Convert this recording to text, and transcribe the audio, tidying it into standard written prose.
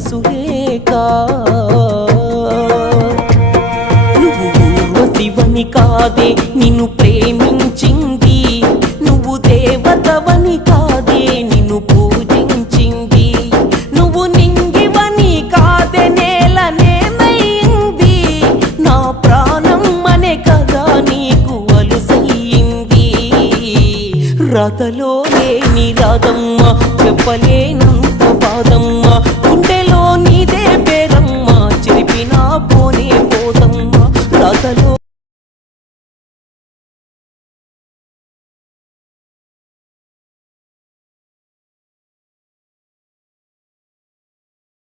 సురేఖ నువ్వు ఊర్వశివని కాదే నిన్ను ప్రేమించింది, నువ్వు దేవతవని కాదే నిన్ను పూజించింది, నువ్వు నింగివని కాదే నేలనేమైంది, నా ప్రాణం అనే కదా నీకు అలుసయ్యింది. రాతలో లేని రాధమ్మ చెప్పలేను